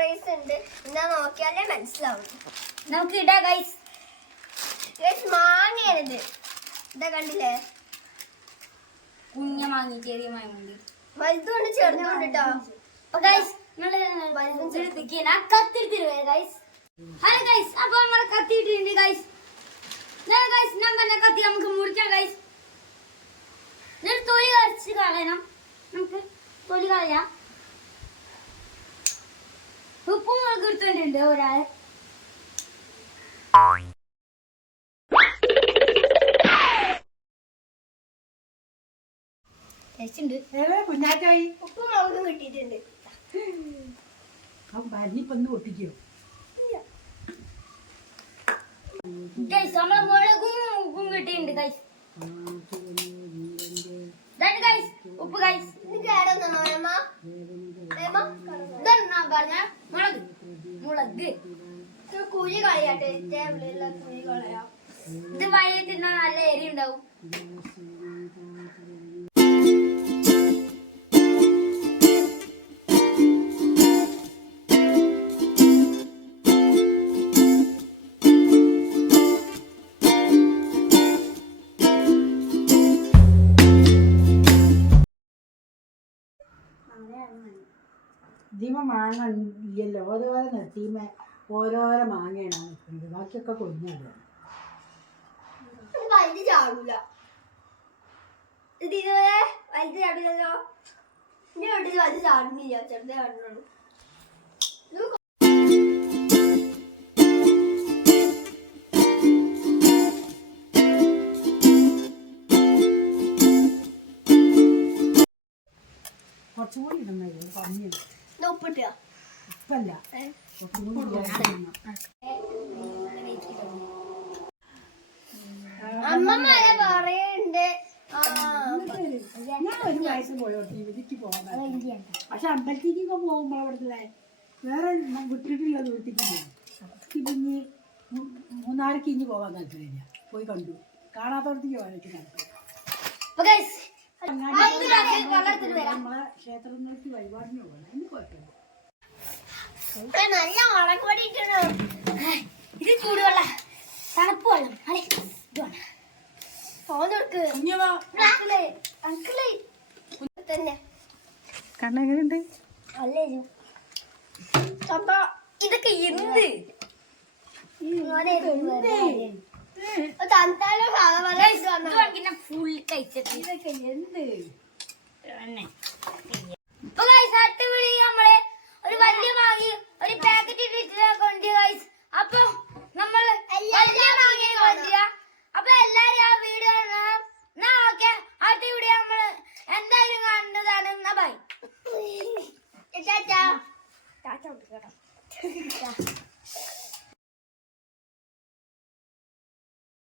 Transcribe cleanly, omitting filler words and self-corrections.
Surprise ഉണ്ട്. എന്നാ നോക്കിയാലേ മനസ്സിലാവും. നമുക്ക് ഇടാ ഗൈസ്. മാങ്ങയാണിത്. ഇതാ കണ്ടില്ലേ, കുഞ്ഞ മാങ്ങി ചെറിയ മാങ്ങ വലുതുണ്ട് ചെറുതുണ്ട് കേട്ടോ. അപ്പൊ ഗൈസ് കത്തിരിവേ ഗൈസ്. ഹലോ ഗൈസ്, അപ്പൊ നമ്മള് കത്തിയിട്ടുണ്ട് ഗൈസ്. നമ്മ കത്തി നമുക്ക് മുറിക്കാം ഗൈസ്. തൊലി കളിച്ച് കളയണം. നമുക്ക് തൊലി കളയാം. ഉപ്പും മുളക് എടുത്തിട്ടുണ്ട് ഒരാള്. കുഞ്ഞാറ്റായി ഉപ്പും മുളകും കിട്ടിയിട്ടുണ്ട്. ഒട്ടിക്കോ ഗൈസ് നമ്മളെ മുളകും ഉപ്പും കിട്ടിയിട്ടുണ്ട് ഗൈസ്. ഗൈസ് ഉപ്പ് ഗൈസ്. മുളക് മുളക് കുഴി കളയാട്ടെ, ടേബിളിലുള്ള കുഴി കളയാം. ഇത് വയ്യ തിന്നാൻ നല്ല എരി ഉണ്ടാവും. ഇതിമ മാങ്ങ ഇല്ലല്ലോ, ഓരോരോ നെത്തിമ ഓരോരോ മാങ്ങയാണ് നിൽക്കുന്നത്. ബാക്കിയൊക്കെ കൊഞ്ഞാണ്. വലുത് ചാടൂല. ഇത് ഇതുവരെ വലുത് ചാടില്ലല്ലോ. എന്റെ വീട്ടിൽ വലുത് ചാടുന്നില്ല, ചെറുതേ ചാടുന്നുള്ളൂ. കുറച്ചും കൂടി ഇടുന്നത് കമ്മിയാണ്. ഉപ്പിട്ടുക ഉപ്പല്ല, കുറച്ചും കൂടി അമ്മമാരെ പറയുന്നുണ്ട്. ഞാൻ ഒരു വയസ്സ് പോയോ ഇതിക്ക് പോകാൻ. പക്ഷെ അമ്പലത്തേക്കൊക്കെ പോകുമ്പോൾ അവിടുത്തെ വേറെ വിട്ടിട്ടുള്ള ദൂരത്തേക്ക് പോകും. പിന്നെ മൂന്നാർക്ക് ഇനി പോകാൻ താല്പര്യമില്ല. പോയി കണ്ടു, കാണാത്തടത്തേക്ക് പോകാനൊക്കെ താല്പര്യം. നമ്മളെ ക്ഷേത്രങ്ങൾക്ക് വഴിപാടിന് പോകണം. അതിന് കുഴപ്പമില്ല. നല്ല മുളക് പൊടി ഇട്ടു. ഇത് ചൂടുവെള്ള തണുപ്പ് വെള്ളം കണ്ണെങ്ങനെയുണ്ട്? ഇതൊക്കെ എന്ത് ഫുൾ കഴിച്ചിട്ട് ഇതൊക്കെ എന്ത് നമ്മള് ഒരു വലിയ മാങ്ങി ഒരു പാക്കറ്റ് കൊണ്ട് ഗൈസ്. അപ്പൊ നമ്മൾ വലിയ മാങ്ങ കൊണ്ടുവരാ. അപ്പൊ എല്ലാരും ആ വീഡിയോ കാണാം. ഓക്കെ, അടുത്ത വീഡിയോ നമ്മള് എന്തായാലും കാണുന്നതാണ്. ബൈ. ചാച്ചാ.